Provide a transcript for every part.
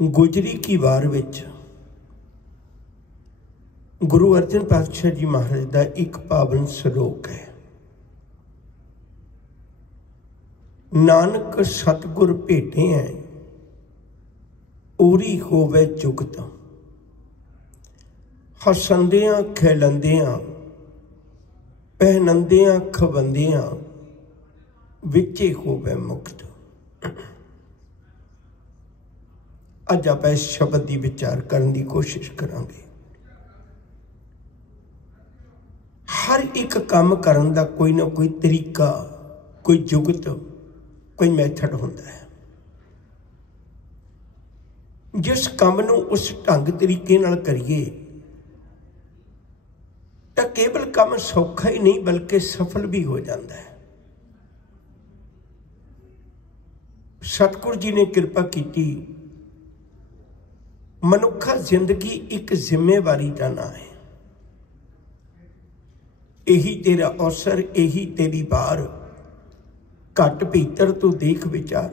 गुजरी की वार विच गुरु अर्जन पातशाह जी महाराज का एक पावन श्लोक है। नानक सतगुर भेटे हैं ओरी होवे जुगत, हसंदियां खिलंदियां पहनंदियां खवंदियां विचे होवे मुक्त। अज आप इस शब्द की विचार करने की कोशिश करांगे। हर एक काम करन दा कोई ना कोई तरीका, कोई जुगत, कोई मैथड होंदा है। जिस काम नूं उस ढंग तरीके नाल करिए तां केवल काम सौखा ही नहीं बल्कि सफल भी हो जाता है। सतगुरु जी ने कृपा की। मनुखा जिंदगी एक जिम्मेवारी का नाम है। यही तेरा अवसर, यही तेरी बार, घट भीतर तू देख विचार।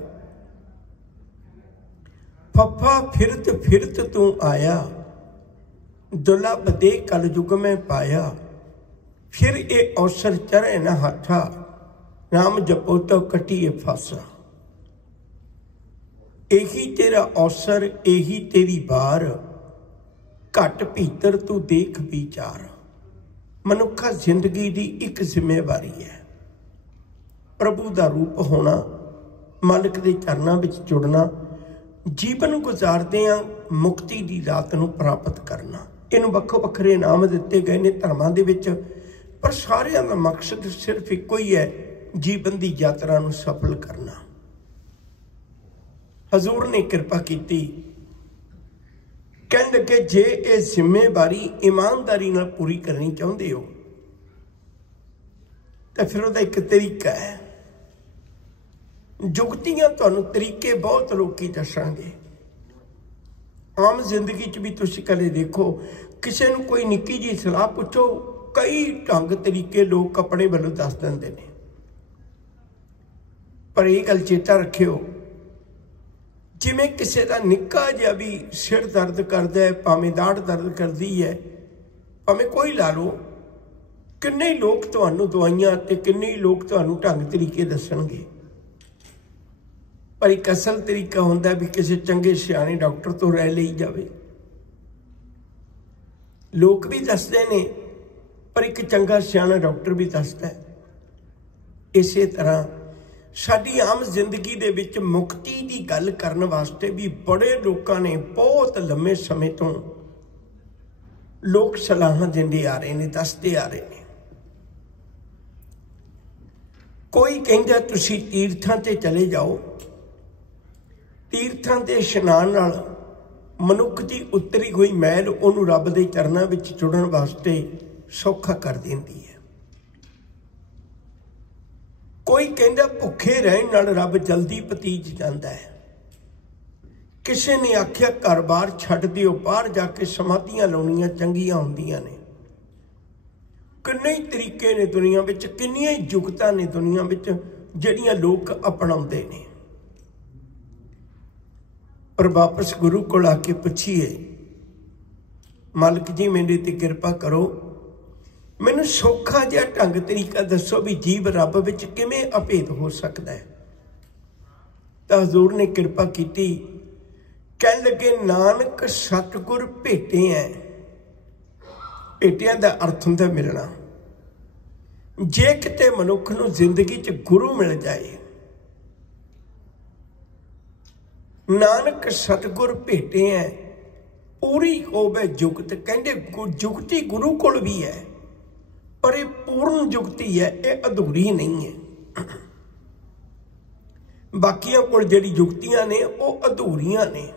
फफा फिरत फिरत तू आया, दुर्लभ दे कल युग में पाया। फिर ये अवसर चढ़े न हाथा, नाम जपो तो कटिए फासा। यही तेरा अवसर, यही तेरी बार, घट भीतर तू देख विचार। मनुखा जिंदगी की एक जिम्मेवारी है। प्रभु का रूप होना, मालिक के चरणों में जुड़ना, जीवन गुजारदियां मुक्ति की रात को प्राप्त करना। इन वक्खो वक्खरे नाम दिते गए ने धर्मां दे विच, पर सारियां दा मकसद सिर्फ एक ही है, जीवन की यात्रा को सफल करना। हजूर ने कृपा की, कहने लगे जे ये जिम्मेवारी ईमानदारी नाल पूरी करनी चाहते हो तो फिर उसका एक तरीका है। जुगतियां तुहानूं तरीके बहुत लोग दसणगे। आम जिंदगी च भी तुसीं कदे देखो, किसी नूं कोई निक्की जी सलाह पुछो, कई ढंग तरीके लोग अपने वालों दस देंदे ने। पर यह गल चेता रखियो, जिमें किसी का निक्का जिहा भी सिर दर्द करता है, भावें दाढ़ दर्द करती है, भावें कोई ला लो, किन्ने ही लोग तुहानूं दवाइयां ते किन्ने ही लोग तुहानूं ढंग तरीके दसणगे। पर एक असल तरीका होंदा भी किसी चंगे सियाणे डॉक्टर तो राय लई जावे। लोग भी दसदे ने, पर एक चंगा सियाणा डॉक्टर भी दसदा है। इसे तरह साडी आम जिंदगी दे विच मुक्ति की गल करन वास्ते भी बड़े लोगों ने बहुत लंबे समय तो लोग सलाह देंदे आ रहे हैं, दसते आ रहे हैं। कोई कहंदा तुसीं तीर्थां ते चले जाओ, तीर्थां ते इशनान नाल मनुख की उतरी हुई मैल उन्होंने रब के चरणों में जुड़न वास्ते सौखा कर देंदी है। कोई कहता भुखे रहन नाल रब जल्दी भतीज जाता है। किसी ने आख्या घर बार छड्ड दिओ, बाहर जाके समाधियां लाउणियां चंगियां हुंदियां ने। किन्ने ही तरीके ने दुनिया विच, किन्नियां ही जुगतां ने दुनिया विच जिहड़ियां लोग अपनाउंदे ने। पर वापस गुरु कोल आके पुछिए, मालिक जी मेरे ते कृपा करो, मैनूं सौखा जिहा ढंग तरीका दसो भी जीव रब विच किवें अभेद हो सकता है। तो हजूर ने कृपा की, कहन लगे नानक सतगुर भेटे हैं। भेटिया का अर्थ होंदा मिलना। जे किते मनुख नूं जिंदगी च गुरु मिल जाए, नानक सतगुर भेटे हैं पूरी होवे जुगत। कहंदे जुगती गुरु कोल भी है, पर यह पूर्ण जुगती है, यह अधूरी नहीं है। बाकियां कोल जिहड़ी जुगतियां ने वह अधूरियां ने।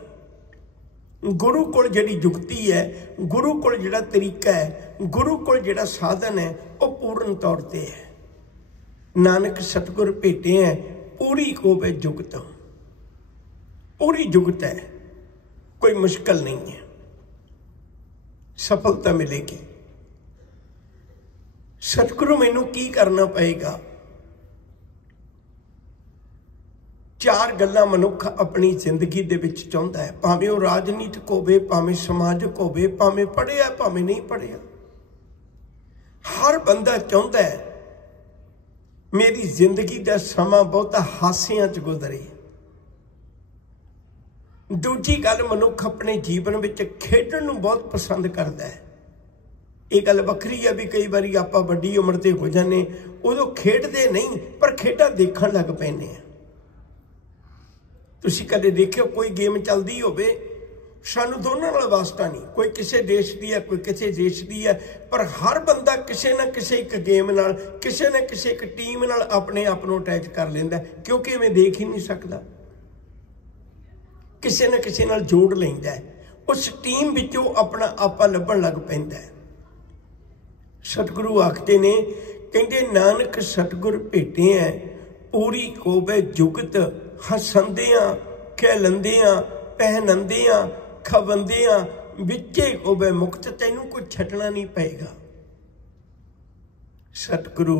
गुरु कोल जिहड़ी जुगती है, गुरु कोल जिहड़ा तरीका है, गुरु कोल जिहड़ा साधन है, वह पूर्ण तौर पर है। नानक सतगुर भेटे हैं पूरी होवे जुगत। पूरी जुगत है, कोई मुश्किल नहीं है, सफलता मिलेगी। सतगुरु मैनू की करना पएगा? चार गल्लां मनुख अपनी जिंदगी दे विच चाहुंदा है, भावें वो राजनीतिक होवे, भावें समाजिक होवे, भावें पढ़िया भावें नहीं पढ़िया। हर बंदा चाहुंदा है मेरी जिंदगी का समा बहुता हासियां च गुजरे। दूजी गल, मनुख अपने जीवन में खेडण नूं बहुत पसंद करता है। ये गल वखरी है भी कई बार आप वड्डी उम्र के हो जाने उदों खेडते नहीं पर खेडा देखण लग पैंदे आ। तुसीं कदे देखियो कोई गेम चलदी होवे, सानूं दोनों नाल वास्ता नहीं, कोई किसी देश की है कोई किसी देश की है, पर हर बंदा किसी न किसी एक गेम नाल किसी न किसी एक टीम नाल अपने आप नूं अटैच कर लैंदा, क्योंकि मैं देख ही नहीं सकता, किसी न किसी नाल जोड़ लैंदा है, उस टीम विचों अपना आपा लभण लग पैंदा है। सतगुरु आखते ने, कहते नानक सतगुर भेटे हैं पूरी कोबे जुगत, हसंदियां कहलंदियां पहनंदियां खवंदियां विचे कोबे मुक्त, तैनू कोई छड्डना नहीं पेगा। सतगुरु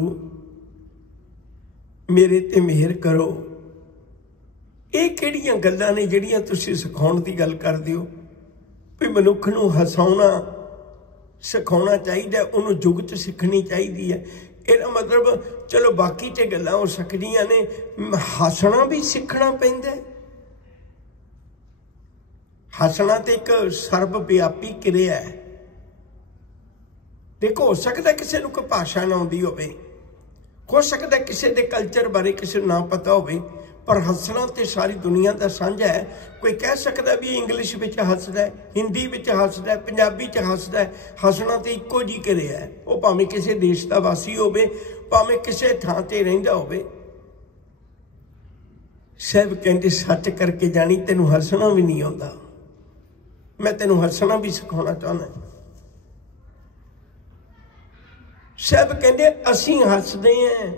मेरे ते मेहर करो। ये किहड़ियां गल्लां ने जिहड़ियां तुसीं सिखाउण दी गल करदे हो भी मनुख नूं हसाउणा सिखाउणा चाहिए, उन्होंने जुगत सीखनी चाहिए है। इसका मतलब चलो बाकी ते गल्लां हो सकदियां ने, हसना भी सीखना पैंदा है। हसना तो एक सर्वव्यापी क्रिया है। देखो हो सकता किसी को कोई भाषा ना आउंदी होवे, हो सकता किसी के कल्चर बारे किसी ना पता होवे, पर हसना तो सारी दुनिया का साझा है। कोई कह सकता भी इंग्लिश विच हसदा है, हिंदी विच हसदा है, पंजाबी च हसदा है। हसना तो इक्को जी क्रिया है, वो भावें किसी देश का वासी होवे, भावें किसी थां ते रहिंदा होवे। सब कहते सच करके जानी, तेनू हसना भी नहीं आउंदा, मैं तेनू हसना भी सिखाउणा चाहुंदा। सब कहते असीं हसदे हैं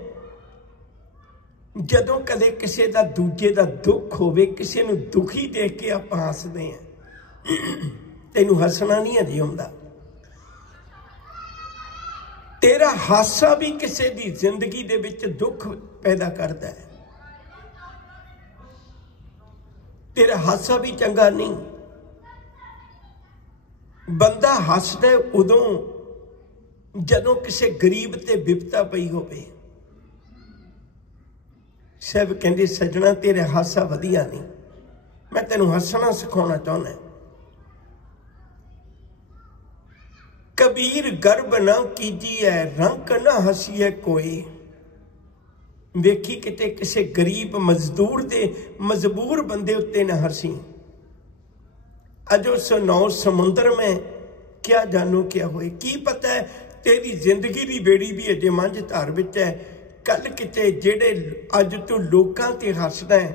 जदों कदे किसी का दूजे का दुख होवे, किसी नूं दुखी देख के आप हसदे हैं। तेनू हसना नहीं अजे आउंदा। तेरा हासा भी किसी की जिंदगी दे विच दुख पैदा करता है। तेरा हासा भी चंगा नहीं। बंदा हसदा उदों जदों किसी गरीब ते विपता पई होवे। सब कहते सजना तेरे हासा वधिया नहीं, मैं तेनू हसना सिखाना चाहना। कबीर गर्भ ना कीजिए रंक ना हसीए कोई, वेखी किते किसी गरीब मजदूर दे मजबूर बंदे उत्ते न हसी। अज उस नौ समुंदर में क्या जानू क्या होए, की पता है तेरी जिंदगी की बेड़ी भी अजे मंझ धार विच है। कल किते जेड़े अज तू लोकां ते हसदा है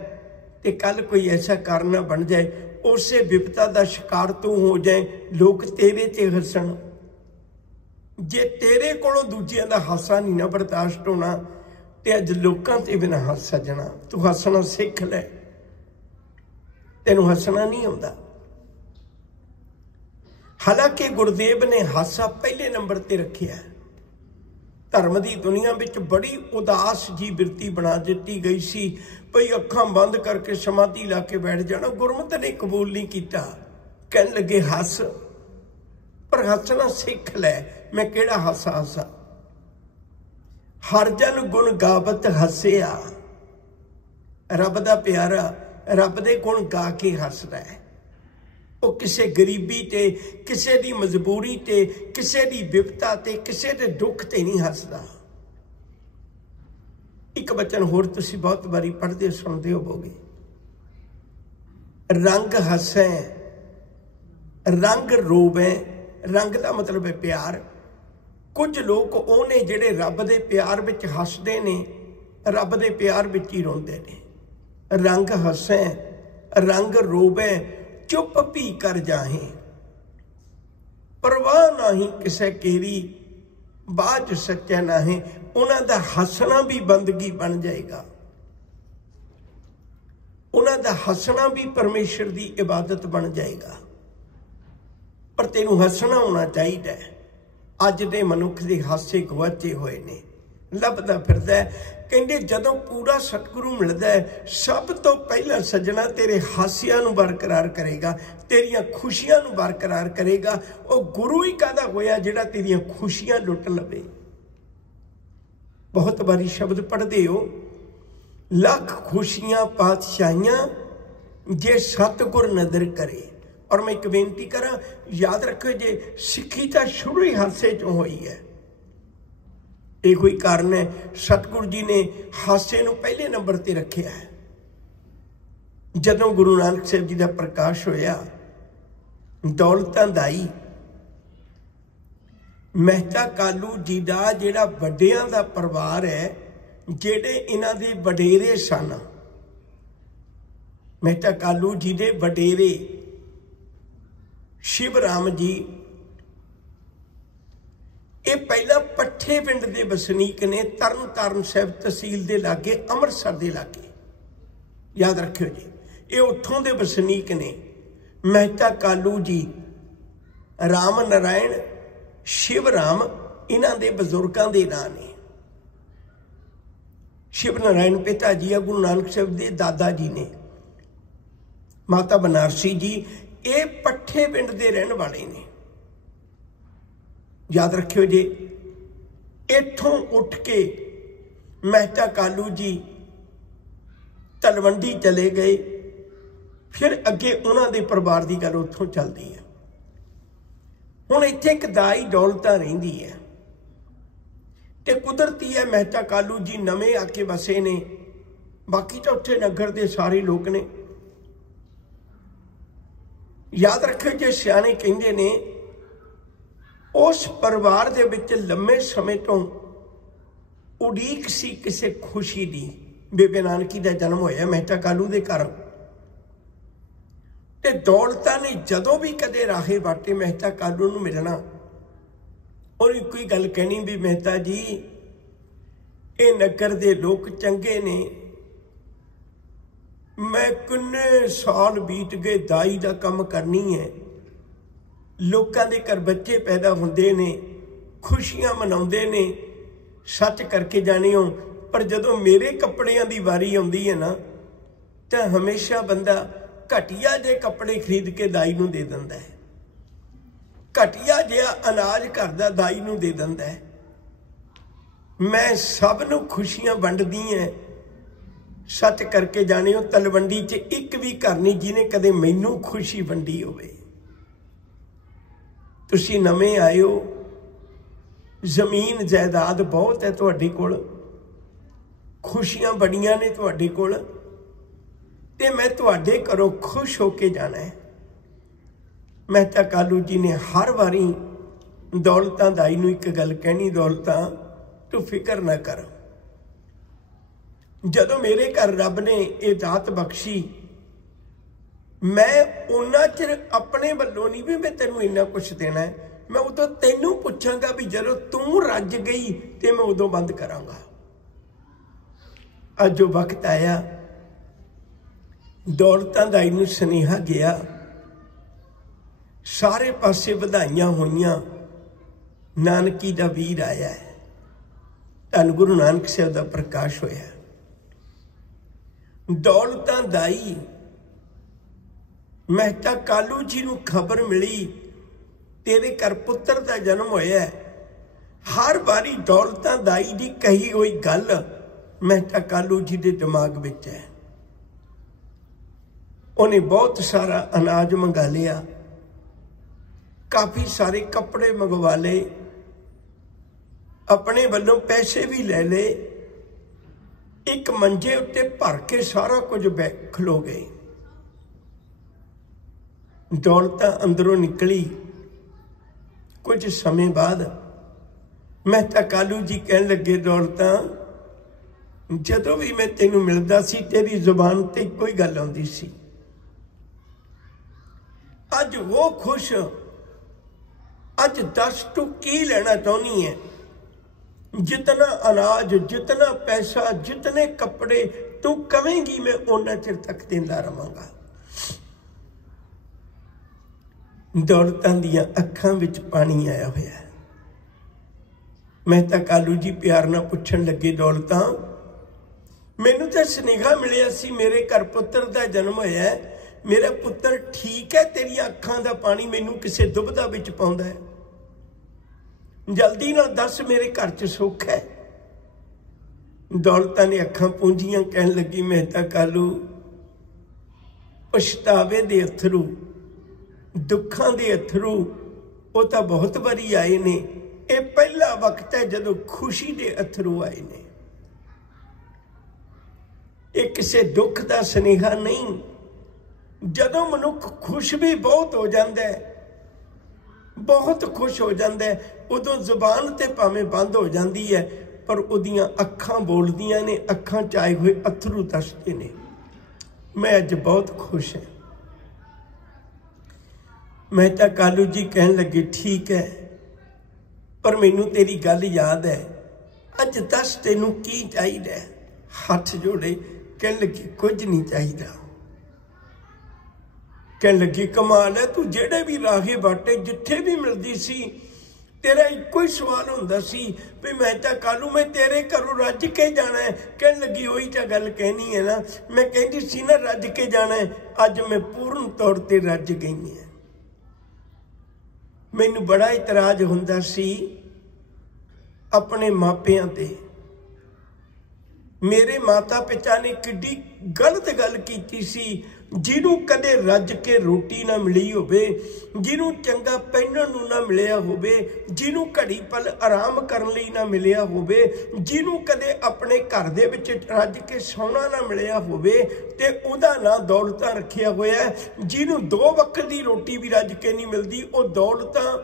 ते कल कोई ऐसा कारण बन जाए, उसे विपता का शिकार तू हो जाए, लोग तेरे ते हसन। जे तेरे कोलों दूजियां दा हासा नहीं ना बर्दाश्त होना ते अज लोकां ते भी ना हस सजना। तू हसना सीख ले, तेनू हसना नहीं आउंदा। हालांकि गुरुदेव ने हासा पहले नंबर ते रखिया है। धर्म की दुनिया में बड़ी उदास जी बिरती बना दी गई सी, भई अखां बंद करके समाधि ला के बैठ जाना। गुरमत ने कबूल नहीं किया, कहन लगे हस, पर हसना सीख लै। मैं केड़ा हासा हसा। हर जन गुण गावत हसिया, रब दा प्यारा रब दे गुण गा के हसदा है। वो किसी गरीबी ते, किसी की मजबूरी ते, किसी की विपता ते, किसी के दुख ते नहीं हसदा। एक वचन होर तुसीं बहुत बारी पढ़ते सुनते होवोगे, रंग हसे रंग रोवे। रंग का मतलब है प्यार। कुछ लोग उन्हें जिहड़े रब दे प्यार विच हसदे ने, रब दे प्यार विच ही रोंदे ने। रंग हसे रंग रोवे, चुप भी कर जाहे, परवाह नाही किसे केरी, बाज सच्चा नाहे। उन्हां दा हसना भी बंदगी बन जाएगा, उन्हां दा हसना भी परमेश्वर की इबादत बन जाएगा। पर तेनू हसना होना चाहिए। अज दे मनुख दे हासे गवाचे हुए ने, ਲੱਭਦਾ ਫਿਰਦਾ ਹੈ। ਕਹਿੰਦੇ ਜਦੋਂ ਪੂਰਾ ਸਤਿਗੁਰੂ ਮਿਲਦਾ ਹੈ, ਸਭ ਤੋਂ ਪਹਿਲਾਂ ਸੱਜਣਾ ਤੇਰੇ ਹਾਸਿਆਂ ਨੂੰ ਬਰਕਰਾਰ ਕਰੇਗਾ, ਤੇਰੀਆਂ ਖੁਸ਼ੀਆਂ ਨੂੰ ਬਰਕਰਾਰ ਕਰੇਗਾ। ਉਹ ਗੁਰੂ ਹੀ ਕਾਹਦਾ ਹੋਇਆ ਜਿਹੜਾ ਤੇਰੀਆਂ ਖੁਸ਼ੀਆਂ ਲੁੱਟ ਲਵੇ। ਬਹੁਤ ਵਾਰੀ ਸ਼ਬਦ ਪੜ੍ਹਦੇ ਹੋ, ਲੱਖ ਖੁਸ਼ੀਆਂ ਪਾਤਸ਼ਾਹੀਆਂ ਜੇ ਸਤਿਗੁਰ ਨਦਰ ਕਰੇ। और मैं एक बेनती करा, याद रखो जे सिक्खी तो शुरू ही हादसे चों हुई है। ये कोई कारण है, सतगुरु जी ने हादसे नूं पहले नंबर ते रखिया है। जदों गुरु नानक साहब जी का प्रकाश होया, दौलतां दाई मेहता कालू जी का जिहड़ा वड्डियां दा परिवार है, जिहड़े इन्हां दे वडेरे सन, मेहता कालू जी दे वडेरे शिव राम जी, ये पहला पट्ठे पिंड के वसनीक ने, तरन तारण साहब तहसील के लागे, अमृतसर के लागे। याद रखियो जी, ये उत्थों के वसनीक ने। मेहता कालू जी, राम नारायण, शिव राम, इन्हां दे बजुर्गों के नाम ने। शिव नारायण पिता जी गुरु नानक साहब के दादा जी ने। माता बनारसी जी ये पट्ठे पिंड के रहने वाले ने। याद रखियो जी, इथों उठ के मेहता कालू जी तलवंडी चले गए, फिर अगे उन्होंने परिवार की गल उत्थों चलती है। हुण इत्थे एक दाई दौलतां रहिंदी है, ते कुदरती है मेहता कालू जी नवे आके वसे ने, बाकी तो उत्थे नगर के सारे लोग ने। याद रखियो जे सियाणे कहंदे ने, उस परिवार दे विच लंबे समय तो उड़ीक सी किसी खुशी दी। बेबे नानकी का जन्म होया मेहता कालू के घर, ते दौलतां ने जदों भी कदे राहे बाटे मेहता कालू नूं मिलना, और कोई गल कहनी भी मेहता जी ये नगर के लोग चंगे ने, मैं किन्ने साल बीत गए दाई का काम करनी है, लोगों के घर बच्चे पैदा होंदे ने, खुशियां मनाउंदे ने, सच करके जाने हो, पर जदों मेरे कपड़ियां की वारी आउंदी है ना, तो हमेशा बंदा घटिया जे कपड़े खरीद के दाई नूं दे दिंदा है, घटिया जिहा अनाज घर दा दाई नूं दे दिंदा है। मैं सब नूं खुशियां वंडदी है, सच करके जाने हो, तलवंडी च एक भी घर नहीं जिन्हें कदे मैनू खुशी वंडी होवे। तुसी नवे आए हो, जमीन जायदाद बहुत है तुहाडे कोल, खुशियां बड़ियां ने तुहाडे कोल, ते मैं तुहाडे घरों खुश होके जाना है। मेहता कालू जी ने हर वारी दौलतां दाई नूं एक गल कहनी, दौलतां तू फिक्र ना कर, जदों मेरे घर रब ने ये दात बख्शी, मैं उन्ना चिर अपने वल्लों नहीं भी मैं तेनों इन्ना कुछ देना है, मैं उदों तेनों पूछांगा भी जदों तू रज गई तो मैं उदों बंद करांगा। अज जो वक्त आया, दौलतां दाई नूं सुनेहा गया, सारे पासे वधाइयां होईयां, नानकी दा वीर आया है, धन गुरु नानक साहब दा प्रकाश होया। दौलतां दाई मेहता कालू जी नूं खबर मिली, तेरे घर पुत्र का जन्म होया है। हर बारी दौलतां दाई दी कही हुई गल मेहता कालू जी के दिमाग विच है। उन्हें बहुत सारा अनाज मंगा लिया, काफ़ी सारे कपड़े मंगवा ले, अपने वालों पैसे भी ले ले, एक मंजे उत्ते भर के सारा कुछ खलो गए। दौलतां अंदरों निकली। कुछ समय बाद मेहता कालू जी कहन लगे, दौलतां जदों भी मैं तेनू मिलदा सी तेरी जुबान ते कोई गल आउंदी सी, अज वो खुश, अज दस तू की लेना चाहनी है, जितना अनाज, जितना पैसा, जितने कपड़े तू कवेंगी मैं उन्ना चिर तक देंदा रहांगा। दौलतां दियां अखां विच पानी आया होया है। मेहता कालू जी प्यार नाल पुछण लगे, दौलता मैनू तो सुनेहा मिलिया सी मेरे घर पुत्र का जन्म होया है, मेरा पुत्र ठीक है, तेरिया अखां दा पानी मैनू किसे दुबधा विच पाउंदा है, जल्दी ना दस मेरे घर च सुख है। दौलता ने अखां पूंजियां, कहन लगी, मेहता कालू पछतावे दे अथरू, दुखां दे अथरू वो तो बहुत बारी आए ने, ये पहला वक्त है जदों खुशी दे अथरू आए ने। ये किसी दुख का सुनेहा नहीं। जदों मनुख खुश भी बहुत हो जाता है, बहुत खुश हो जाता है, उदों जुबान ते भावें बंद हो जाती है, पर उदियां अखां बोलदियां ने, अखां च आए हुए अथरू दसदे ने, मैं अज बहुत खुश है। मेहता कालू जी कहन लगे, ठीक है, पर मैनू तेरी गल याद है, अज दस तेनू की चाहिए। हाथ जोड़े, कहन लगी, कुछ नहीं चाहिए। कहन लगी, कमाल है, तू जेड़े भी राहे बाटे जिथे भी मिलती सी, तेरा एको ही सवाल हुंदा सी भी मेहता कालू मैं तेरे घरों रज के जाना है। कहन लगी, वही तो गल कहनी है ना, मैं कहती सी ना रज के जाना है, अज मैं पूर्ण तौर पर रज गई है। मैनू बड़ा इतराज हुंदा सी अपने मापियां ते, मेरे माता पिता ने किड्डी गलत गल कीती सी, जिन्हों कदे रज के रोटी ना मिली होवे, जिन्हों चंगा पहनण नूं ना मिलिया होवे, जिन्हों घड़ी पल आराम करन लई ना मिलिया होवे, जिन्हों कदे अपने घर दे विच रज के सौना ना मिलिया होवे, ते उहदा नां दौलतां रखिया होया है। जिन्हों दो वक्त दी रोटी भी रज के नहीं मिलती, वो दौलतां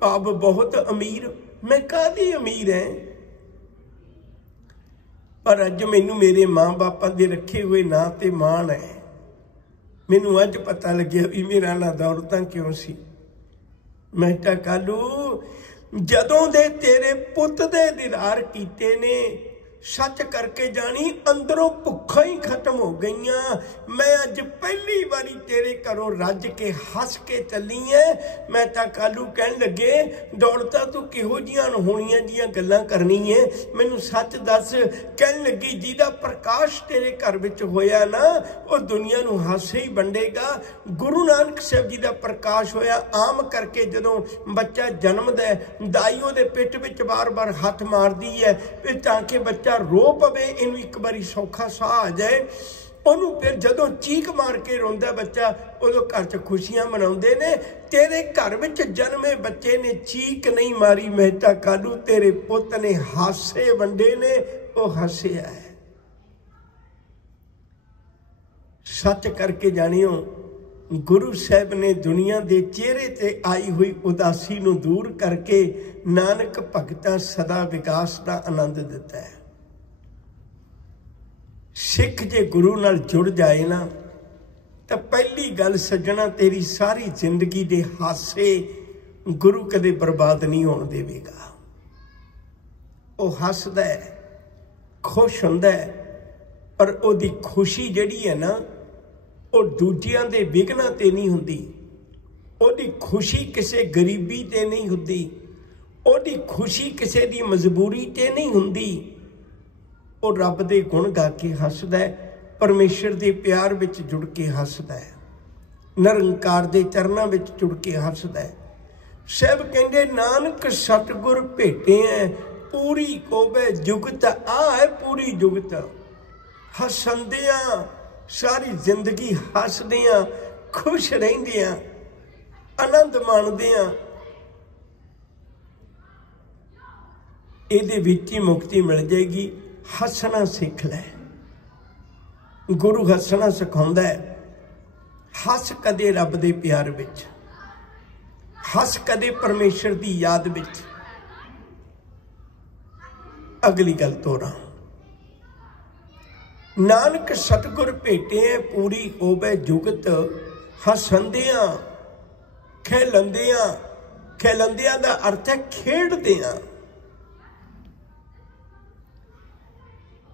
भाव बहुत अमीर। मैं काहदी अमीर है, पर अज मैनू मेरे माँ बापा दे रखे हुए नां ते माण है। मैनू अज पता लग्या भी मेरा ना दौलतां क्यों सी। मेहता कालू जदों दे तेरे पुत दे दीदार कीते ने, सच करके जानी अंदरों भुखा ही खत्म हो गई। मैं अज पहली बारी तेरे घरों रज के हस के चली है। मेहता कालू कहन लगे, दौलता तू किहो जिहियां अनहोणियां जिहियां गल्लां करनी है, मैनू सच दस। कहन लगी, जिहदा प्रकाश तेरे घर विच होया ना, वो दुनिया नूं हासे ही वंडेगा। गुरु नानक साहब जी दा प्रकाश होया। आम करके जदों बच्चा जन्मदा है, दाई उहदे पिठ विच बार बार हथ मारदी है ताकि बच्चा रो पवे, इनू एक बारी सौखा साह आ जाए। ओनू फिर जदों चीख मार के रोंदा बच्चा, उदों घर च खुशियां मनाउंदे ने। तेरे घर विच जन्मे बच्चे ने चीख नहीं मारी मेहता कालू, तेरे पुत ने हासे वंडे ने, वो हसिया है। सच करके जानियो, गुरु साहब ने दुनिया के चेहरे ते आई हुई उदासी नूं दूर करके नानक भगतां सदा विकास का आनंद दिता है। सिख जे गुरु नाल जुड़ जाए ना, तो पहली गल सज्जणा, तेरी सारी जिंदगी दे हासे गुरु कदे बर्बाद नहीं होण देवेगा। वो हसदा है, खुश हुंदा है, पर उहदी खुशी जिहड़ी है ना, वो दूजियां दे विघनां ते नहीं हुंदी। उहदी खुशी किसी गरीबी ते नहीं हुंदी, उहदी खुशी किसी दी मजबूरी ते नहीं हुंदी। वो रब दे गुण गा के हसदा है, परमेश्वर दे प्यार विच जुड़ के हसदा है, निरंकार दे चरनां विच जुड़ के हसदा है। साहब कहंदे, नानक सतगुर भेटे हैं पूरी कोबे जुगत। आ है पूरी जुगत, हसंदियां सारी जिंदगी हसदियां, खुश रहिंदियां, आनंद माणदियां। इहदे विच ही मुक्ति मिल जाएगी। हसना सीख लै, गुरु हसना सिखाउंदा है। हस कदे रब दे प्यार विच, हस कदे परमेश्वर दी याद विच। अगली गल तोरा, नानक सतगुर भेटे पूरी होवे जुगत। हसंदियां खेलंदियां, खेलंदियां दा अर्थ है खेडदियां।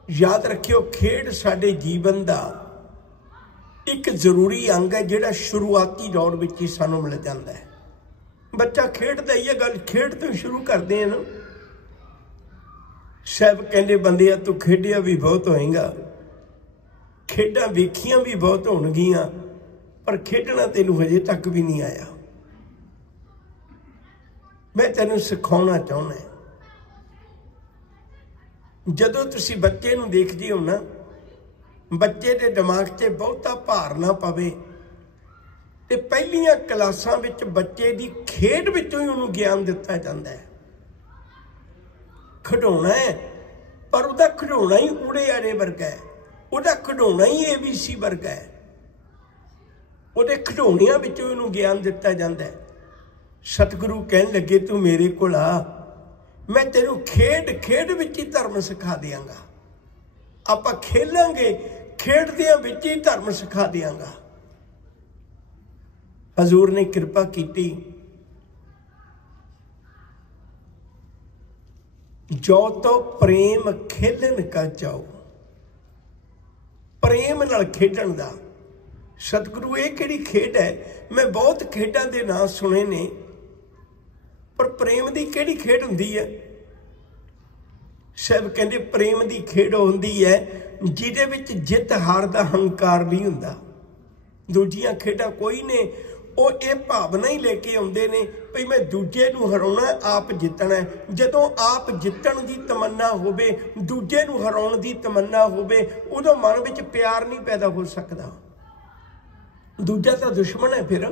याद रखियो, खेड साडे जीवन का एक जरूरी अंग है, जिहड़ा शुरुआती दौर में ही सानू मिल जाता है। बच्चा खेडदा ही है, गल खेड तो शुरू करते हैं ना। साहब कहते बंदिया तू खेडिया भी बहुत होएगा, खेडा वेखियां भी बहुत होणगियां, पर खेडना तेनू हजे तक भी नहीं आया। मैं तेनू सिखाउणा चाहुंदा। जदों तुसी बच्चे नू देखदे हो ना, बच्चे दे दिमाग 'च बहुता भार ना पवे ते पहलियां क्लासां विच बच्चे दी खेड विचों ही उहनूं ज्ञान दिता जांदा है। खिडौना है पर उहदा खिडौना ही ऊड़े आड़े वर्गा है, उहदा खिडौना ही ABC वर्गा है, उहदे खिडौणियां विचों उहनूं ज्ञान दिता जांदा है। सतगुरु कहण लगे तू मेरे कोल आ, मैं तेनू खेड खेड विच ही धर्म सिखा देंगा। आपां खेलांगे, खेडदियां विच ही धर्म सिखा देंगा। हजूर ने कृपा की, जो तो प्रेम खेलन का जाओ, प्रेम नाल खेडण दा। सतगुरु ये किहड़ी खेड है? मैं बहुत खेडां दे नाम सुने ने, पर प्रेम दी किहड़ी खेड हुंदी है? साहब कहंदे प्रेम दी खेड हुंदी है जिहदे विच जित हार दा हंकार नहीं हुंदा। दूजियां खेडां कोई ने वो ये भावना ही लेके आउंदे ने भई मैं दूजे नूं हराउणा, आप जितना है। जदों आप जितण दी तमन्ना होवे, दूजे नूं हराउण दी तमन्ना होवे, उदों मन विच प्यार नहीं पैदा हो सकदा। दूजा तां दुश्मन है, फिर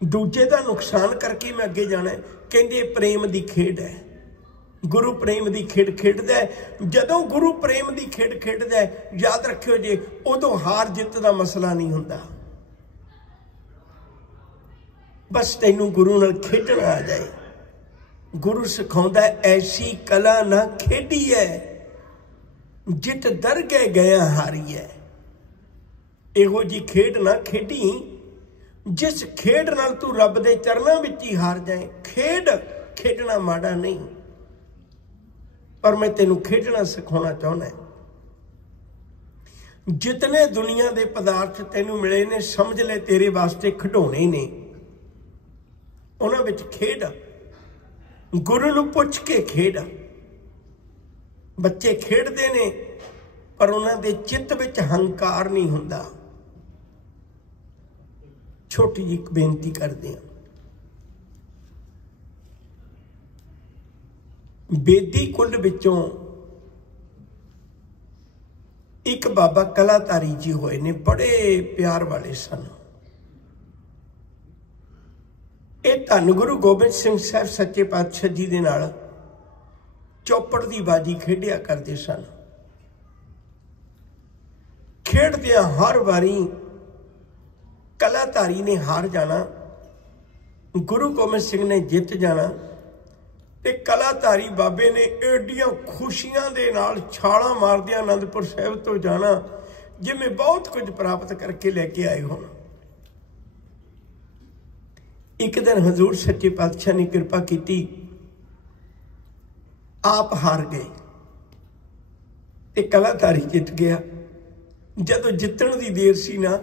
दूजे दा नुकसान करके मैं अगे जाना है। कहंदे प्रेम दी खेड है, गुरु प्रेम दी खेड खेडदा है। जदों गुरु प्रेम दी खेड खेडदा है, याद रखियो जी, उदों हार जित दा मसला नहीं हुंदा। बस तैनू गुरु नाल खेडना आ जाए। गुरु सिखाउंदा ऐसी कला ना खेडी है, जित दरगे गया हारी है। इहो जी खेड ना खेडी जिस खेड नाल तू रब दे चरनां विच ही हार जाए। खेड खेडना माड़ा नहीं, पर मैं तेनू खेडना सिखाउणा चाहुंदा। जितने दुनिया दे पदार्थ तेनू मिले ने, समझ ले तेरे वास्ते खिडौणे ने। उन्हां विच खेड, गुरु नूं पुछ के खेड। बच्चे खेडदे ने पर उन्हां दे चित्त विच हंकार नहीं हुंदा। छोटी जी बेनती करदे हां, बेदी कुल विचों एक बाबा कलाधारी जी होए ने, बड़े प्यार वाले सन। ये धन गुरु गोबिंद सिंह साहब सच्चे पातशाह जी दे नाल चौपड़ दी बाजी खेडिया करते सन। खेडदियां हर बारी कलाधारी ने हार जाना, गुरु गोबिंद सिंह ने जित जाना। ते कलाधारी बाबे ने एडियां खुशियां दे नाल छालां मारदियां आनंदपुर साहिब तो जाना जिवें बहुत कुछ प्राप्त करके लेके आए होण। एक दिन हजूर सच्चे पातशाह ने कृपा की, आप हार गए ते कलाधारी जित गया। जदों जितण दी देर सी ना,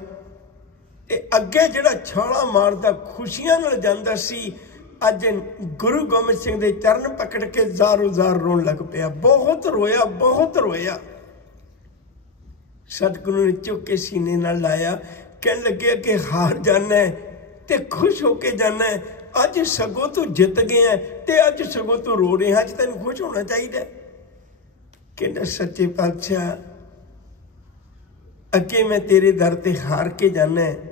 ते अगे जिहड़ा छाला मारदा खुशियां नाल जांदा सी, अज गुरु गोबिंद सिंह दे चरण पकड़ के ज़ारो ज़ार रोन लग पिया। बहुत रोया, बहुत रोया। सतगुरु ने चुक के सीने नाल लाया, कहन लगे कि हार जाना है ते खुश होके जाना है। अज सगों तू जित गया ते अज सगों तू रो रहा, अज तेन खुश होना चाहिए। कहना सच्चे पातशाह, अगे मैं तेरे दर ते हार के जाना है,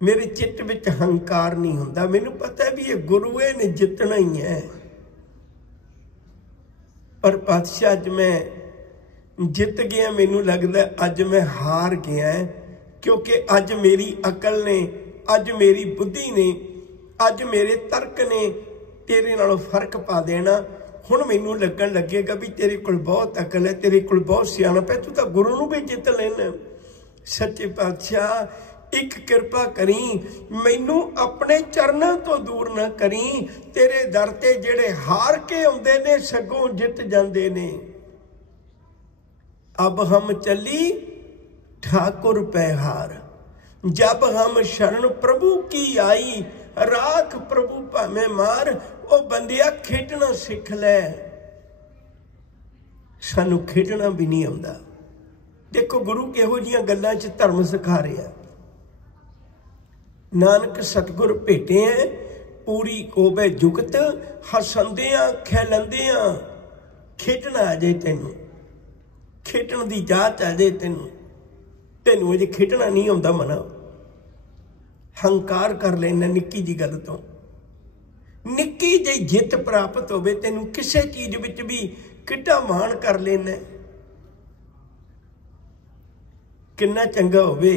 मेरे चित्त विच हंकार नहीं हुंदा। मैनू पता है भी ये गुरुए ने जितना ही है, पर पातशाह अज मैं जित गया, मैनू लगदा अज मैं हार गया है, क्योंकि अज मेरी अकल ने, अज मेरी बुद्धि ने, अज मेरे तर्क ने तेरे नालों फर्क पा देना। हुण मैनू लगन लगेगा भी तेरे कोल बहुत अकल है, तेरे कोल बहुत सियाणप है, तू तो गुरु नूं भी जित लेना। सच्चे पातशाह, एक कृपा करी, मैनू अपने चरणों तो दूर ना करी। तेरे दर ते जेड़े हार के आउंदे ने सगों जित जांदे ने। अब हम चली ठाकुर पैहार, जब हम शरण प्रभु की आई, राख प्रभु भावें मार। ओ बंदिया खेडना सिख लै, सानू खेडना भी नहीं आउंदा। देखो गुरु किहो जिहियां गल्लां च धर्म सिखा रहा। नानक सतगुर भेटे है, पूरी होवे जुगत, हसंदियां खिलंदियां। खेडना आ जाए तेनू, खेडण दी जात आ जाए तेनू, तेनू अजे खेडना नहीं आउंदा मना। हंकार कर लेना निक्की जी गल तो, निक्की जी जित प्राप्त होवे तेनू किसी चीज विच भी किड्डा मान कर लेना। किन्ना चंगा होवे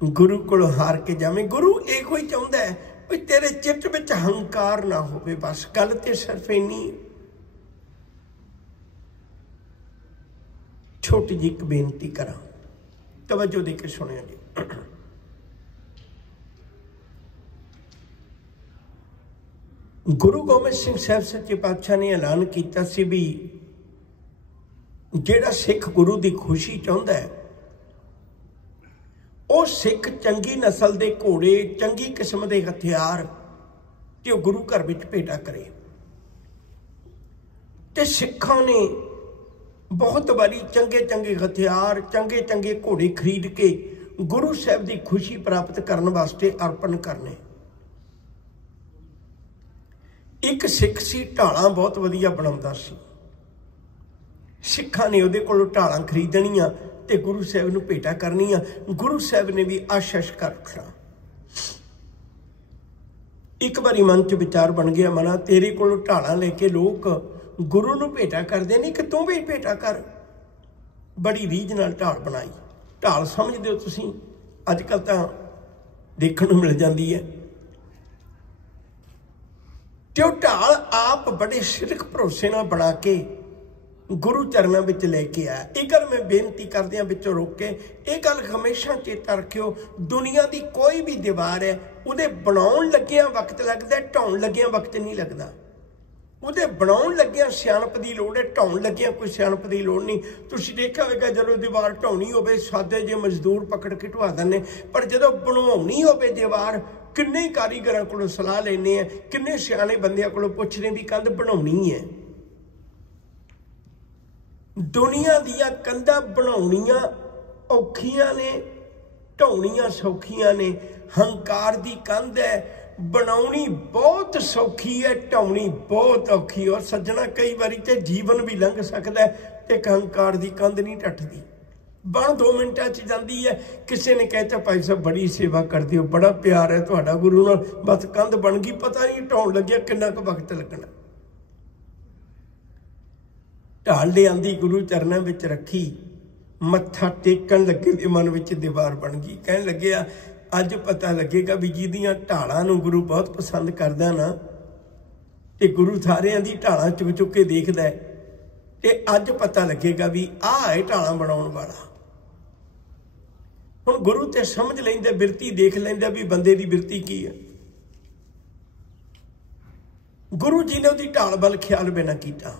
गुरु कोल हार के जावे। गुरु एक ही चाहुंदा है भी तेरे चित्त विच हंकार ना होवे। बस गल ते सिर्फ इन्नी। छोटी जी एक बेनती करा, तवज्जो दे के सुनिया जी। गुरु गोबिंद सिंह साहब सच्चे पातशाह ने ऐलान किया सी भी जेड़ा सिख गुरु की खुशी चाहुंदा है, वो सिख चंगी नस्ल के घोड़े, चंगी किस्म के हथियार ते गुरु घर विच भेटा करे। ते सिखां ने बहुत बारी चंगे चंगे हथियार, चंगे चंगे घोड़े खरीद के गुरु साहब की खुशी प्राप्त करने वास्ते अर्पण करने। एक सिख सी ढालां बहुत वधिया बनाउंदा सी। सिखां ने उहदे कोलों ढालां खरीदणियां ते गुरु साहब नूं भेटा करनियां। गुरु साहब ने भी आशीष कर उठना। एक बारी मन च विचार बन गया, मना तेरे कोलों ढालां लेके लोग गुरु नूं भेटा करदे नहीं कि तू भी भेटा कर। बड़ी रीझ नाल ढाल बनाई। ढाल समझदे हो तुसीं, अजकल तां देखण नूं मिल जांदी है। ते ओह ढाल आप बड़े सिरक भरोसे नाल बना के गुरु चरणों में लेके आया। एक गल मैं बेनती करदियां विचों रोक के, ये गल हमेशा चेता रखियो, दुनिया की कोई भी दीवार है उहदे बनाउण लग्गियां वक्त लगदा, ढाउण लग्गियां वक्त नहीं लगदा। उहदे बनाउण लग्गियां सियाणप दी लोड़ है, ढाउण लग्गियां कोई सियाणप दी लोड़ नहीं। तुसीं देखिआ होवेगा जदों दीवार ढाउणी होवे सादे जे मजदूर पकड़ के ढवा दिंदे, पर जदों बनवाउणी होवे दीवार किन्ने कारीगरां कोलों सलाह लैंदे आ, किन्ने सियाणे बंदियां कोलों पुछदे भी कंध बनाउणी है। दुनिया दियां कंधां बनाउणियां औखियां ने, ढाउणियां सौखियां ने। हंकार दी कंध है, बनाउणी बहुत सौखी है, ढाउणी बहुत औखी। और सज्जणा कई बारी ते जीवन भी लंघ सकदा है ते हंकार दी कंध नहीं टटदी। बन 2 मिनटां च जांदी है। किसी ने कहता भाई साहब बड़ी सेवा करदे हो, बड़ा प्यार है तुहाडा गुरु नाल, बस कंध बन गई, पता नहीं ढाउण लग्गिया किन्ना क वक्त लगना। ढाल लियांदी गुरु चरणों में रखी, मत्था टेकन लगे ते मन में दीवार बन गई। कहन लग्या अज पता लगेगा भी जिहदियां ढालां नूं गुरु बहुत पसंद करदा ना, ते गुरु सारियां दी ढालां चुक चुक के देखदा है, ते अज पता लगेगा भी आ है ढालां बनाउण वाला। हुण गुरु ते समझ लैंदा, बिरती देख लैंदा भी बंदे दी बिरती की है। गुरु जी ने उहदी ढाल वल ख्याल बिना कीता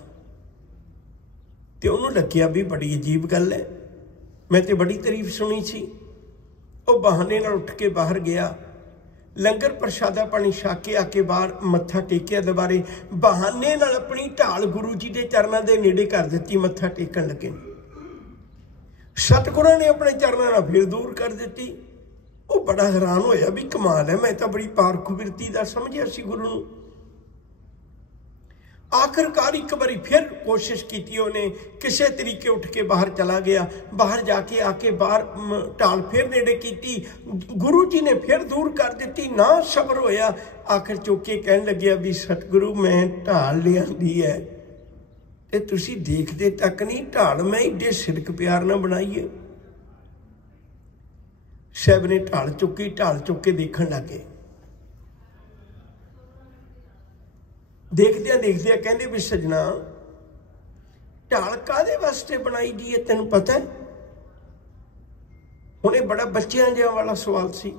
ते उन्होंने लग्या भी बड़ी अजीब गल है। मैं तो बड़ी तारीफ सुनी सी। वो बहाने नाल उठ के बाहर गया, लंगर प्रशादा पानी छक के आके बाहर मत्था टेकिया, दोबारे बहाने नाल अपनी ढाल गुरु जी के चरणों के नेड़े कर दी, मत्था टेकन लगे। सतगुरां ने अपने चरणों नाल फिर दूर कर दी। वो बड़ा हैरान होया भी कमाल है, मैं तो बड़ी पारख बिरती दा समझिया सी गुरु नूं। आखिरकार एक बारी फिर कोशिश की, उन्हें किसी तरीके उठ के बाहर चला गया। बाहर जाके आके बाहर ढाल फिर नेड़े की, गुरु जी ने फिर दूर कर दी। ना सबर होया, आखिर चौके कहन लग्या भी सतगुरु मैं ढाल लियांदी है ते तुसी देखते तक नहीं, ढाल मैं एडे सिरक प्यार ना बनाईए। साहब ने ढाल चुकी, ढाल चुक के देखन लगे। देखदिया देखदिया कहंदे भी सजना ढाल कादे वास्ते बनाई दी है तेन पता है? हुणे बड़ा बच्चियां जिहा वाला सवाल सी।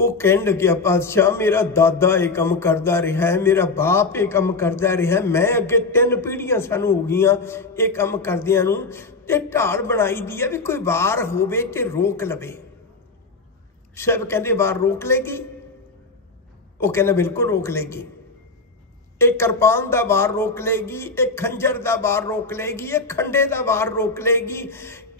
वो कहन लग्या पातशाह मेरा दादा ये काम करता रहा है, मेरा बाप ये काम करता रहा है, मैं अगे 3 पीढ़ियां सानू हो गई ये काम करदियां नूं, ते ढाल बनाई दी है भी कोई वार होवे ते रोक लवे। ਸਾਹਿਬ ਕਹਿੰਦੇ ਵਾਰ ਰੋਕ लेगी? वो कहना बिल्कुल रोक लेगी। एक किरपान का वार रोक लेगी, एक खंजर का वार रोक लेगी, एक खंडे का वार रोक लेगी,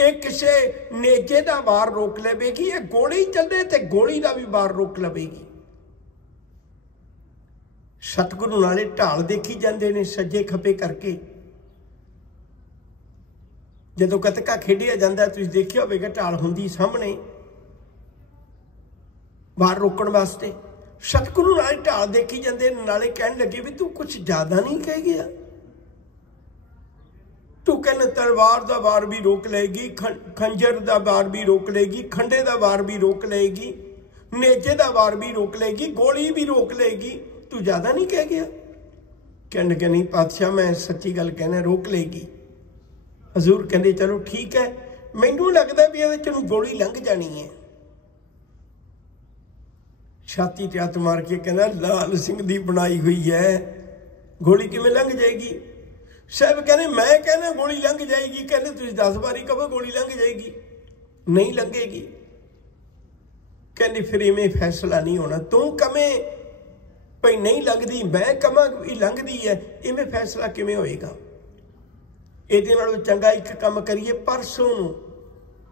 एक किसी नेजे का वार रोक लेगी, एक गोली चले तो गोली का भी वार रोक लेगी। सतगुरु नाले ढाल देखी जाते हैं सज्जे खब्बे करके। जदों कतका खेडिया जाता तुसीं देखिया होवेगा ढाल हुंदी सामने वार रोकण वास्ते। सतगुरु नाल ढाल देखी जाते नाले कहन लगे भी तू कुछ ज्यादा नहीं कह गया। तू कहना तलवार का वार भी रोक लेगी, खंजर का वार भी रोक लेगी, खंडे का वार भी रोक लेगी, नेजे का वार भी रोक लेगी, गोली भी रोक लेगी। तू ज्यादा नहीं कह गया? कहने लगे नहीं पातशाह मैं सच्ची गल कहना रोक लेगी। हजूर कहते चलो ठीक है, मैनू लगता भी ये गोली लंघ जानी है। छाती ते हत्थ मार के कहना लाल सिंह दी बनाई हुई है, गोली किवें लंघ जाएगी? साहब कहने मैं कहना गोली लंघ जाएगी। कहने तुसीं 10 बारी कहो गोली लंघ जाएगी, नहीं लंघेगी। कहने फिर इवें फैसला नहीं होना। तू कवें भाई नहीं लंघदी, मैं कहां लंघदी है, इवें फैसला किवें होएगा? ਇਹਦੇ ਨਾਲੋਂ चंगा एक काम करिए परसों नूं।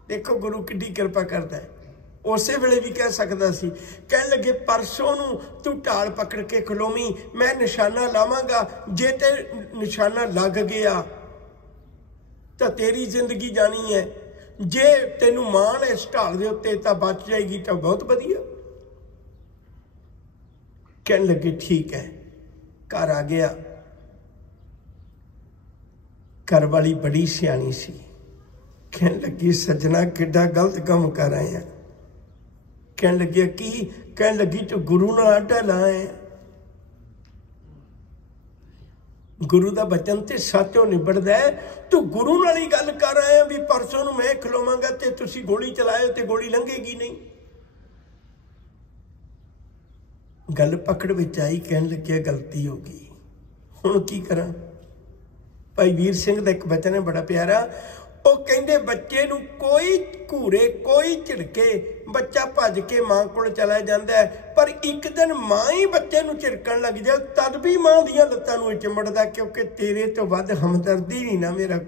देखो गुरु किड्डी किरपा करता है, उसे वेले भी कह सकता सी। कह लगे परसों नूं तू ढाल पकड़ के खलोवी, मैं निशाना लावांगा, जे ते निशाना लग गया तो तेरी जिंदगी जानी है, जे तेनू मान है इस ढाल दे उत्ते तां बच जाएगी तो बहुत वधिया। कह लगे ठीक है। घर आ गया। घर वाली बड़ी सियाणी सी। कहन लगी सजना किड्डा गलत काम कर आए हैं। कहन लगे की? कहन लगी तू गुरु नाल आडा लाए। गुरु का बचन तो सचों निबड़दा है। तू गुरु नाल ही गल कर आए भी परसों नूं मैं खलोवांगा ते तुसीं गोली चलाओ ते गोली लंघेगी नहीं। गल पकड़ विच आई। कहन लगे गलती हो गई, हुण की करां? भाई वीर सिंह का एक बचन है बड़ा प्यारा। वो कहते बच्चे नूं कोई घूरे कोई झिड़के, बच्चा भज के मां कोल चला जाता है, पर एक दिन मां ही बच्चे नूं झिड़कण लग जाए तद भी मां दियां लत्तां नूं चिमड़दा, क्योंकि तेरे तो वध हमदर्दी नहीं ना मेरा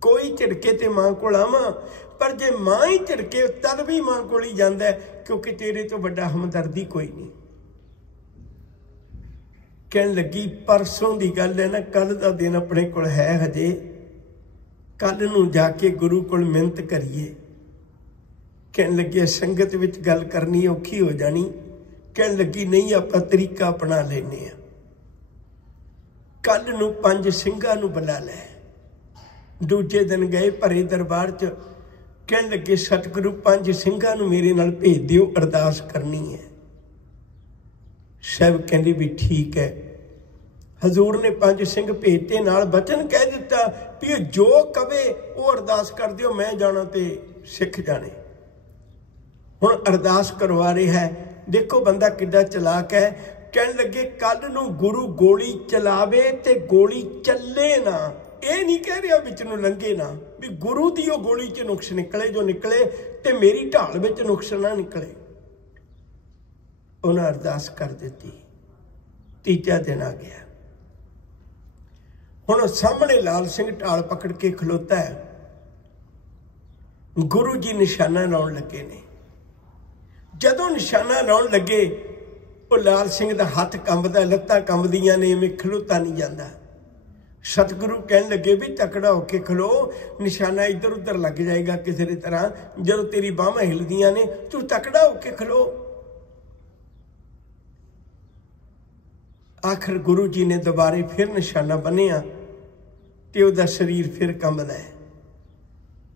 कोई झिड़के ते मां कोल आवां, पर जे मां ही झिड़के तद भी मां कोल ही जांदा है, क्योंकि तेरे तो वड्डा हमदर्दी कोई नहीं। कहन लगी परसों की गल है ना, कल का दिन अपने कोल है हजे, कल नूं जाके गुरु कोल मिन्नत करिए। कहन लगी संगत विच गल करनी औखी हो जानी। कहन लगी नहीं आपां तरीका अपना लेने आ, कल नूं 5 ਸਿੰਘਾਂ नूं बुला लै। दूजे दिन गए भरे दरबार च। कहन लगे सतगुरु 5 ਸਿੰਘਾਂ नूं मेरे नाल भेज दिओ, अरदास करनी है। साहब कहते भी ठीक है। हजूर ने 5 ਸਿੰਘ भेजते, नाल बचन कह दिता भी जो कवे वो अरदास कर दिओ, मैं जाना ते सिख जाने। हुण अरदास करवा रहा है। देखो बंदा किड्डा चलाक है। कहन लगे कल नूं गुरु गोली चलावे ते गोली चले ना, ये नहीं कह रहा विच नूं लंघे ना, भी गुरु दी वो गोली च नुक्स निकले जो निकले ते मेरी ढाल विच नुक्स ना निकले। उन्हें अरदास कर दी। तीजा दिन आ गया। हुण सामने लाल सिंह ढाल पकड़ के खलोता है। गुरु जी निशाना लाउण लगे ने। जदों निशाना लाउण लगे वो लाल सिंह दा हथ कंबदा, लत्तां कंबदियां ने, इवें खलोता नहीं जांदा। सतगुरु कहन लगे भी तकड़ा होके खलो, निशाना इधर उधर लग जाएगा किसी भी तरह, जदों तेरी बाहां हिलदियां ने तू तकड़ा होके खलो। आखिर गुरु जी ने दोबारे फिर निशाना बनिया ते उहदा शरीर फिर कंबदा है।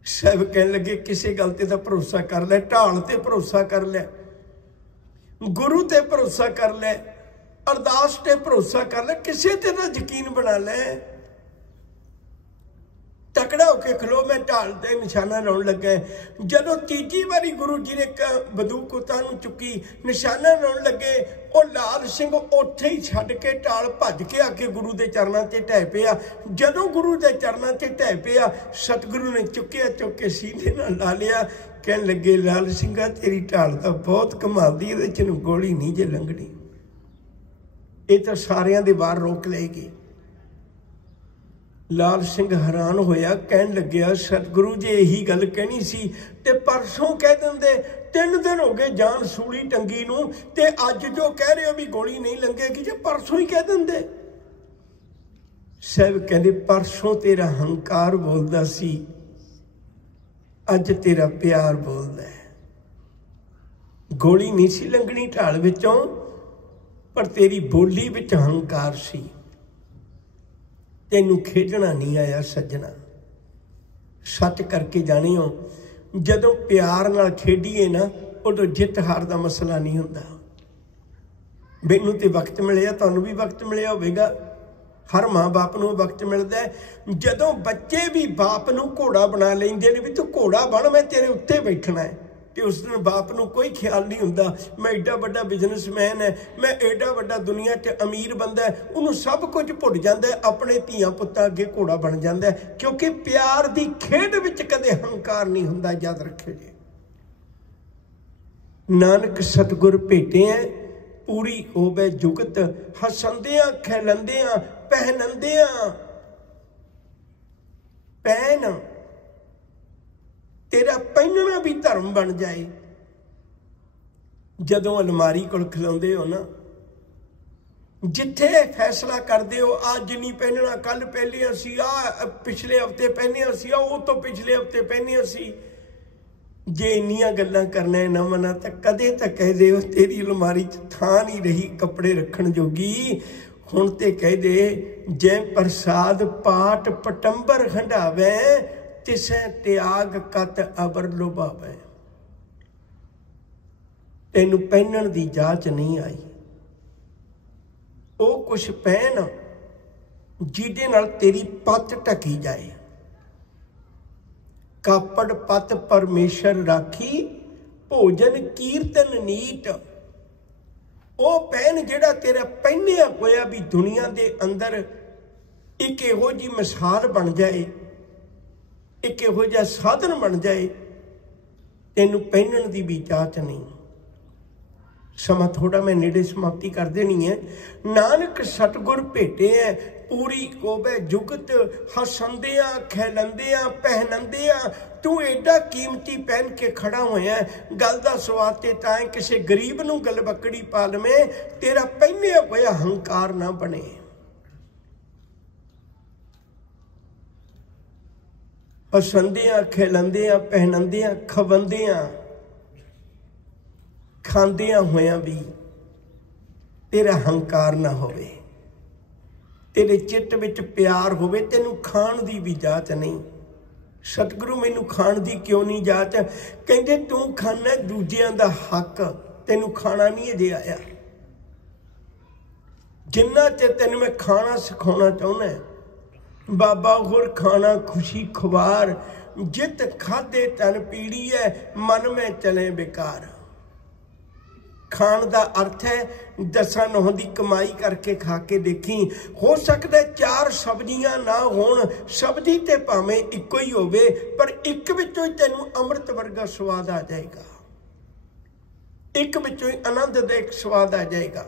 सब कहन लगे किसी गल ते तां भरोसा कर लै, ढाल ते भरोसा कर लै, गुरु ते भरोसा कर लै, अरदास ते भरोसा कर लै, किसी ते तां यकीन बना लै। तकड़ा होके खलो, मैं ढाल ते निशाना लाउण लगा। जदों तीजी बारी गुरु जी ने बंदूक उतां चुकी, निशाना लाउण लगे, ਉਹ ਲਾਲ ਸਿੰਘ ਉੱਥੇ ਹੀ ਛੱਡ ਕੇ ਢਾਲ ਭੱਜ ਕੇ ਆ ਕੇ ਗੁਰੂ ਦੇ ਚਰਨਾਂ ਤੇ ਢਹਿ ਪਿਆ। ਜਦੋਂ ਗੁਰੂ ਦੇ ਚਰਨਾਂ ਤੇ ਢਹਿ ਪਿਆ, ਸਤਿਗੁਰੂ ਨੇ ਚੁੱਕ ਕੇ ਸੀਨੇ ਨਾਲ ਲਾ ਲਿਆ। ਕਹਿਣ ਲੱਗੇ, ਲਾਲ ਸਿੰਘਾ ਤੇਰੀ ਢਾਲ ਤਾਂ ਬਹੁਤ ਕਮਾਲਦੀ, ਇਹਦੇ ਚ ਨੂੰ ਗੋਲੀ ਨਹੀਂ ਜੇ ਲੰਘਣੀ, ਇਹ ਤਾਂ ਸਾਰਿਆਂ ਦੇ ਬਾਹਰ ਰੋਕ ਲਏਗੀ। लाल सिंह हैरान होया, कहन लग्या, सतगुरु जी यही गल कहनी सी ते परसों कह देंदे, 3 दिन हो गए जान सूली टंगी नूं ते अज जो कह रहे हो भी गोली नहीं लंघेगी, जे परसों ही कह देंदे। साहब कहंदे, परसों तेरा हंकार बोलदा सी, अज तेरा प्यार बोलदा है। गोली नहीं सी लंघनी ढाल विचों, पर तेरी बोली विच हंकार सी। तेनू खेडना नहीं आया सज्जना, सच करके जानियो, जदों प्यार नाल खेडीए ना, उदों जित हार दा मसला नहीं हुंदा। मैनू ते वक्त मिलिया, तुहानू भी वक्त मिलिया होवेगा, हर माँ बाप नूं वक्त मिलदा है। जदों बच्चे भी बाप नूं घोड़ा बना लैंदे ने, भी तू घोड़ा बन, मैं तेरे उत्ते बैठना है, ते उस दिन बाप नूं कोई ख्याल नहीं हुंदा, मैं एडा वड्डा बिजनेसमैन है, मैं एडा वड्डा दुनिया च अमीर बंदा है, उन्होंने सब कुछ भुल जाता है, अपने धीआं पुत्तां अगे घोड़ा बन जाता है, क्योंकि प्यार की खेड विच कदे हंकार नहीं हुंदा, याद रखियो जी। नानक सतगुर भेटे हैं, पूरी होवे जुगत, हसंदियां खिलंदियां पहनंदियां पैन, तेरा पहनना भी धर्म बन जाए। जदों अलमारी कोल खलोंदे हो ना, जिथे फैसला करते हो, अज नहीं पहनना, कल पहनिया सी, पिछले हफ्ते पहनिया सी, वो तो पिछले हफ्ते पहनिया सी, जे इन्नियां गल्लां करना है ना मना, तो कदे तो कह दे तेरी अलमारी च थां नहीं रही कपड़े रखण जोगी। हुण ते कह दे, जै प्रसाद पाट पटंबर हंडावे, तिसै त्याग कत अबर लुभावे। तेनू पहनण दी जाच नहीं आई, वो कुछ पहन जिहदे नाल तेरी पत ढकी जाए। कापड़ पत परमेश्वर राखी, भोजन कीर्तन नीट। वो पहन जिहड़ा तेरा पहनिया होया भी दुनिया दे अंदर एक इहो जी मिसाल बन जाए, एक इहो जिहा साधन बन जाए। तेनू पहनण दी भी जाच नहीं। समा थोड़ा मैं नेड़े समाप्ति कर देनी है। नानक सतगुर भेटे है, पूरी होवे जुगत, हसंदियां खिलंदियां पहनंदियां। तू एडा कीमती पहन के खड़ा होया, गल दा स्वाद ते तां किसी गरीब नूं गलबकड़ी पा लवें, तेरा पहनिया होया हंकार ना बने। हसंदियां खिलंदियां पहनंदियां खवंदियां खांदियां होया भी तेरा हंकार ना होवे, तेरे चित्त विच प्यार होवे, तेनू खाण दी भी जाच नहीं। सतगुरु मैनू खाण दी क्यों नहीं जाच? कहंदे तू खाना दूजियां दा हक, तेनू खाना नहीं अजे आया। जिन्ना चिर तेन मैं खाना सिखाना चाहुंदा है, बाबा होर खाना खुशी खुबार, जित खादे तन पीड़ी है, मन में चले बेकार। खाण दा अर्थ है 10 नौं दी कमाई करके खा के देखी। हो सकता है 4 सब्जियां ना होण, सब्जी ते भावें इक्को ही होवे, पर एक विचों तैनूं अमृत वर्गा स्वाद आ जाएगा, एक विचों ही आनंददायक स्वाद आ जाएगा।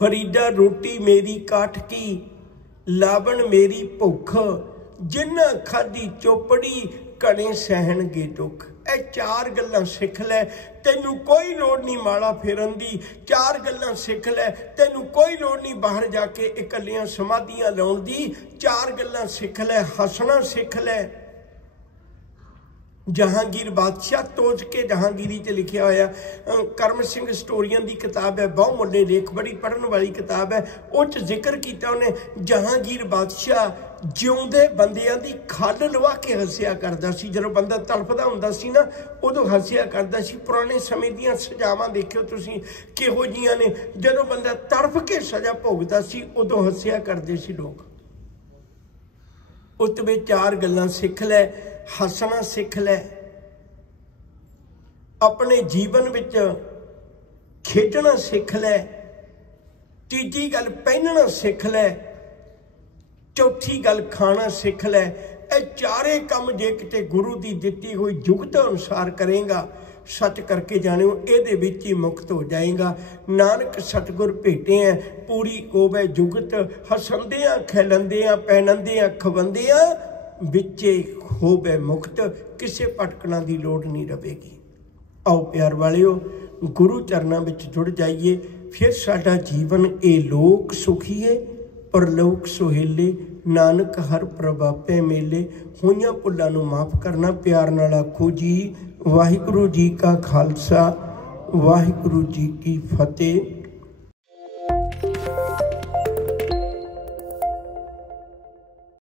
फरीदा रोटी मेरी काठ की, लावण मेरी भुख, जिन्ना खाधी चोपड़ी घणे सहणगे दुख। ਇਹ 4 ਗੱਲਾਂ सिख लै, तैनू कोई लोड़ नहीं माला फेरन दी। 4 ਗੱਲਾਂ सिख लै, तैनू कोई लोड़ नहीं बाहर जाके इकल्लियां समाधियां लाउण दी। 4 ਗੱਲਾਂ सिख लै, हसना सिख लै। जहांगीर बादशाह तोज के जहांगीरी च लिखिया होया, करम सिंह स्टोरियां दी किताब है, बहुमुल्ले लेख, बड़ी पढ़न वाली किताब है। उस जिक्र किया उन्हें जहांगीर बादशाह जिउंदे बंदियां दी खल लवा के हसिया करदा सी। जदों बंदा तड़फदा हुंदा सी ना, उदों हसिया करदा सी। पुराने समय दीयां सजावां देखियो तुसीं किहो जिहियां ने, जदों बंदा तड़फ के सजा भोगदा सी, उदों हसिया करदे सी लोग। उत में 4 गल्लां सीख लै। हसना सीख लै, अपने जीवन विच खेडना सीख लै। तीजी गल पहनना सीख लै। चौथी गल खाना सीख लै। ये चारे काम जे किते गुरु की दिती हुई जुगत अनुसार करेगा, सच करके जानियो ये विच ही मुक्त हो जाएगा। नानक सतगुर भेटे हैं पूरी होवे जुगत, हसंदियां खिलंदियां पहनंदियां खवंदियां विचे होवे मुक्त, किसे भटकना की लोड़ नहीं रहेगी। आओ प्यार वालियो गुरु चरणों में जुड़ जाइए, फिर साडा जीवन ए लोक सुखीए परलोक सुहेले। नानक हर प्रभापे मेले, होइयां भुल्लां नूं माफ़ करना। प्यार नाल आखो जी वाहिगुरू जी का खालसा वाहिगुरू जी की फतेह।